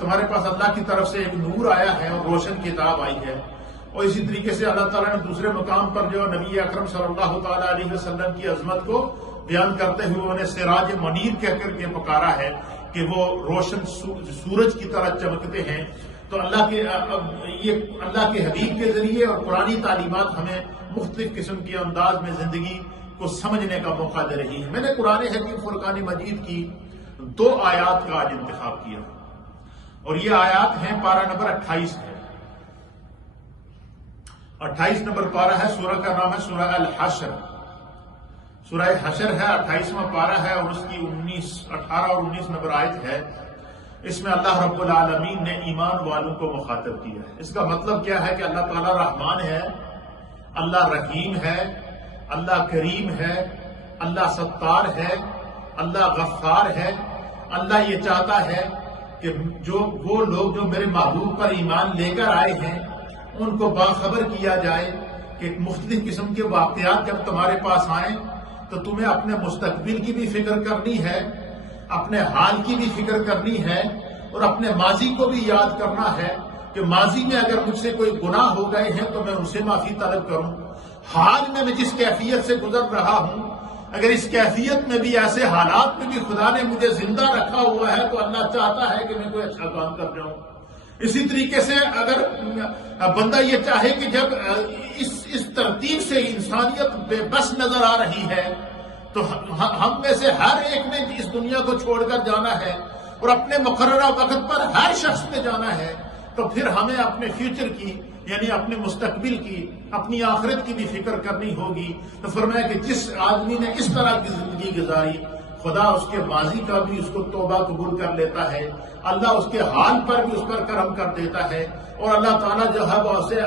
تمہارے پاس اللہ کی طرف سے ایک نور آیا ہے اور روشن کتاب آئی ہے. اور اسی طریقے سے اللہ تعالیٰ نے دوسرے مقام پر جو نبی اکرم صلی اللہ تعالیٰ علیہ وسلم کی عظمت کو بیان کرتے ہوئے انہیں سراج منیر کہہ کر کے پکارا ہے کہ وہ روشن سورج کی طرح چمکتے ہیں. تو اللہ کے حبیب کے ذریعے اور قرآنی تعلیمات ہمیں مختلف قسم کے انداز میں زندگی کو سمجھنے کا موقع دے رہی ہے. میں نے قرآن حکیم فرقان مجید کی 2 آیات کا آج انتخاب کیا اور یہ آیات ہیں پارہ نمبر 28 ہے. 28 نمبر پارہ ہے. سورہ کا نام ہے سورہ الحشر. سورہ حشر ہے، 28واں پارہ ہے اور اس کی 18 اور 19 نمبر آیت ہے. اس میں اللہ رب العالمین نے ایمان والوں کو مخاطب کیا ہے. اس کا مطلب کیا ہے کہ اللہ تعالیٰ رحمان ہے، اللہ رحیم ہے، اللہ کریم ہے، اللہ ستار ہے، اللہ غفار ہے. اللہ یہ چاہتا ہے کہ وہ لوگ جو میرے محبوب پر ایمان لے کر آئے ہیں ان کو باخبر کیا جائے کہ مختلف قسم کے واقعات جب تمہارے پاس آئیں تو تمہیں اپنے مستقبل کی بھی فکر کرنی ہے، اپنے حال کی بھی فکر کرنی ہے اور اپنے ماضی کو بھی یاد کرنا ہے کہ ماضی میں اگر مجھ سے کوئی گناہ ہو گئے ہیں تو میں ان سے معافی طلب کروں. حال میں جس کیفیت سے گزر رہا ہوں اگر اس کیفیت میں بھی ایسے حالات میں بھی خدا نے مجھے زندہ رکھا ہوا ہے تو اللہ چاہتا ہے کہ میں کوئی اچھا کام کر جاؤں. اسی طریقے سے اگر بندہ یہ چاہے کہ جب اس ترتیب سے انسانیت بے بس نظر آ رہی ہے تو ہم میں سے ہر ایک نے اس دنیا کو چھوڑ کر جانا ہے اور اپنے مقررہ وقت پر ہر شخص نے جانا ہے، تو پھر ہمیں اپنے فیوچر کی یعنی اپنے مستقبل کی، اپنی آخرت کی بھی فکر کرنی ہوگی. تو فرمایا کہ جس آدمی نے اس طرح کی زندگی گزاری خدا اس کے ماضی کا بھی اس کو توبہ قبول کر لیتا ہے، اللہ اس کے حال پر بھی اس پر کرم کر دیتا ہے اور اللہ تعالیٰ جو ہے وہ اسے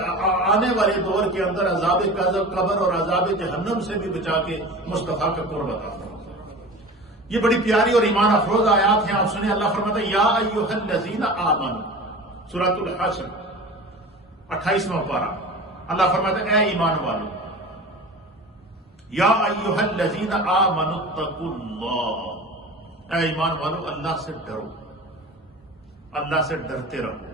آنے والے دور کے اندر عذاب قبر اور عذاب جہنم سے بھی بچا کے مصطفیٰ کا قرب عطا فرماتا ہے. یہ بڑی پیاری اور ایمان افروز آیات ہیں. آپ سنیں اللہ فرماتا ہے یا ایھا الذین آمنوا، سورۃ الحشر 28واں پارہ. اللہ فرماتا ہے اے ایمان والو، یا ایھا الذین آمنوا اتقوا اللہ، اے ایمان والو اللہ سے ڈرو، اللہ سے ڈرتے رہو.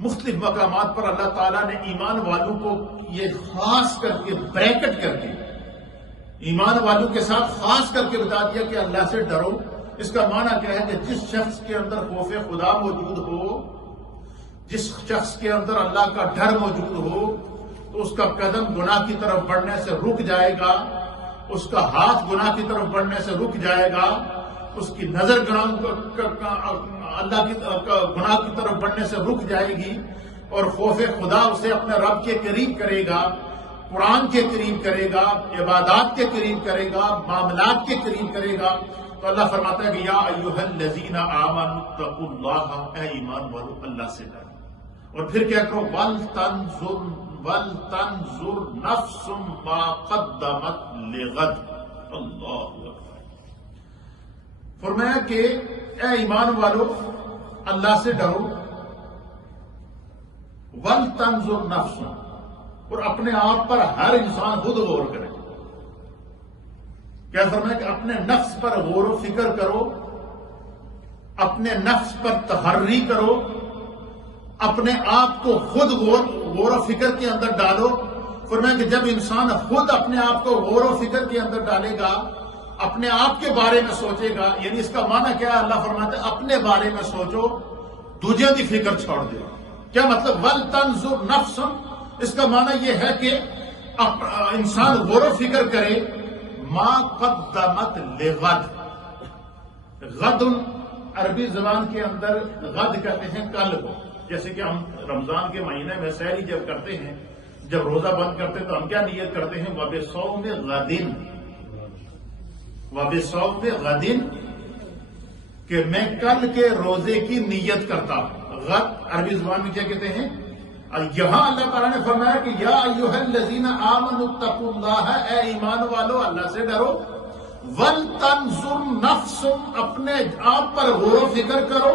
مختلف مقامات پر اللہ تعالیٰ نے ایمان والوں کو یہ خاص کر کے بریکٹ کر کے ایمان والوں کے ساتھ خاص کر کے بتا دیا کہ اللہ سے ڈرو. اس کا معنی کیا ہے کہ جس شخص کے اندر خوف خدا موجود ہو، جس شخص کے اندر اللہ کا ڈر موجود ہو تو اس کا قدم گناہ کی طرف بڑھنے سے رک جائے گا، اس کا ہاتھ گناہ کی طرف بڑھنے سے رک جائے گا، اس کی نظر اللہ کی گناہ کی طرف بڑھنے سے رک جائے گی اور خوف خدا اسے اپنے رب کے قریب کرے گا، قرآن کے قریب کرے گا، عبادات کے قریب کرے گا، معاملات کے قریب کرے گا. تو اللہ فرماتا ہے کہ یا ایھا الذین آمنوا اتقوا اللہ، اے ایمان والو اللہ سے ڈرو. اور پھر کیا کرو وَلْتَنْظُرْ نَفْسٌ مَا قَدَّمَتْ لِغَدٍ. اللہ اکبر. فرمایا کہ اے ایمان والو اللہ سے ڈرو، وَلْتَنْظُرْ نَفْسٌ، اور اپنے آپ پر ہر انسان خود غور کرے. کیا فرمایا کہ اپنے نفس پر غور و فکر کرو، اپنے نفس پر تحری کرو، اپنے آپ کو خود غور و فکر کے اندر ڈالو. فرمایا کہ جب انسان خود اپنے آپ کو غور و فکر کے اندر ڈالے گا، اپنے آپ کے بارے میں سوچے گا، یعنی اس کا معنی کیا ہے؟ اللہ فرماتے ہیں اپنے بارے میں سوچو، دوجے کی فکر چھوڑ دو. کیا مطلب وَلْتَنْظُرْ نَفْسٌ؟ اس کا معنی یہ ہے کہ انسان غور و فکر کرے ما قدمت لغد. غد عربی زبان کے اندر غد کہتے ہیں کل کو. جیسے کہ ہم رمضان کے مہینے میں سحری جب کرتے ہیں، جب روزہ بند کرتے ہیں تو ہم کیا نیت کرتے ہیں؟ وَبِصَوْمِ غَدٍ، وَبِصَوْمِ غَدٍ، کہ میں کل کے روزے کی نیت کرتا ہوں. غد عربی زبان میں کیا کہتے ہیں؟ یہاں اللہ تعالیٰ نے فرمایا کہ یا ایھا الذین آمنوا اتقوا اللہ، اے ایمان والو اللہ سے ڈرو. وَلْتَنْظُرْ نَفْسٌ، اپنے آپ پر غور و فکر کرو،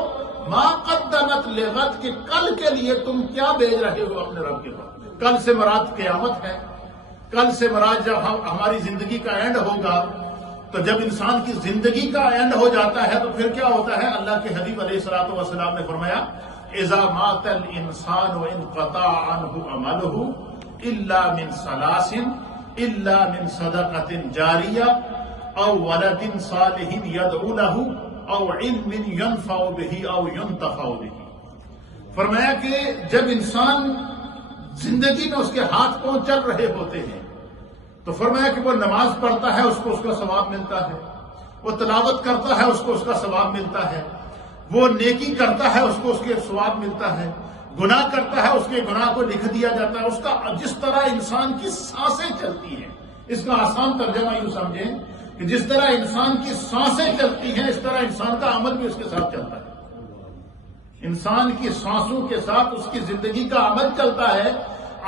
ما قدمت لغد، کہ کل کے لیے تم کیا بھیج رہے ہو اپنے رب کے پاس. کل سے مراد قیامت ہے، کل سے مراد جب ہماری زندگی کا اینڈ ہوگا، تو جب انسان کی زندگی کا اینڈ ہو جاتا ہے تو پھر کیا ہوتا ہے؟ اللہ کے حبیب علیہ الصلوۃ والسلام نے فرمایا اذا مات الانسان انقطع عنه عمله الا من ثلاث الا من صدقۃ جاریہ او ولد صالح يدعو له او علم ينفع به او ينتفع به. فرمایا کہ جب انسان زندگی میں اس کے ہاتھ پاؤں چل رہے ہوتے ہیں تو فرمایا کہ وہ نماز پڑھتا ہے اس کو اس کا ثواب ملتا ہے، وہ تلاوت کرتا ہے اس کو اس کا ثواب ملتا ہے، وہ نیکی کرتا ہے اس کو اس کے ثواب ملتا ہے، گناہ کرتا ہے اس کے گناہ کو لکھ دیا جاتا ہے. اس کا جس طرح انسان کی سانسیں چلتی ہیں، اس کا آسان ترجمہ یوں سمجھیں کہ جس طرح انسان کی سانسیں چلتی ہیں اس طرح انسان کا عمل بھی اس کے ساتھ چلتا ہے. انسان کی سانسوں کے ساتھ اس کی زندگی کا عمل چلتا ہے.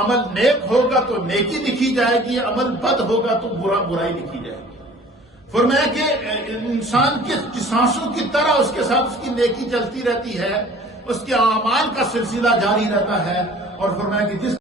عمل نیک ہوگا تو نیکی لکھی جائے گی، عمل بد ہوگا تو برائی لکھی جائے گی. فرمایا کہ انسان کی سانسوں کی طرح اس کے ساتھ اس کی نیکی چلتی رہتی ہے، اس کے اعمال کا سلسلہ جاری رہتا ہے. اور فرمایا کہ جس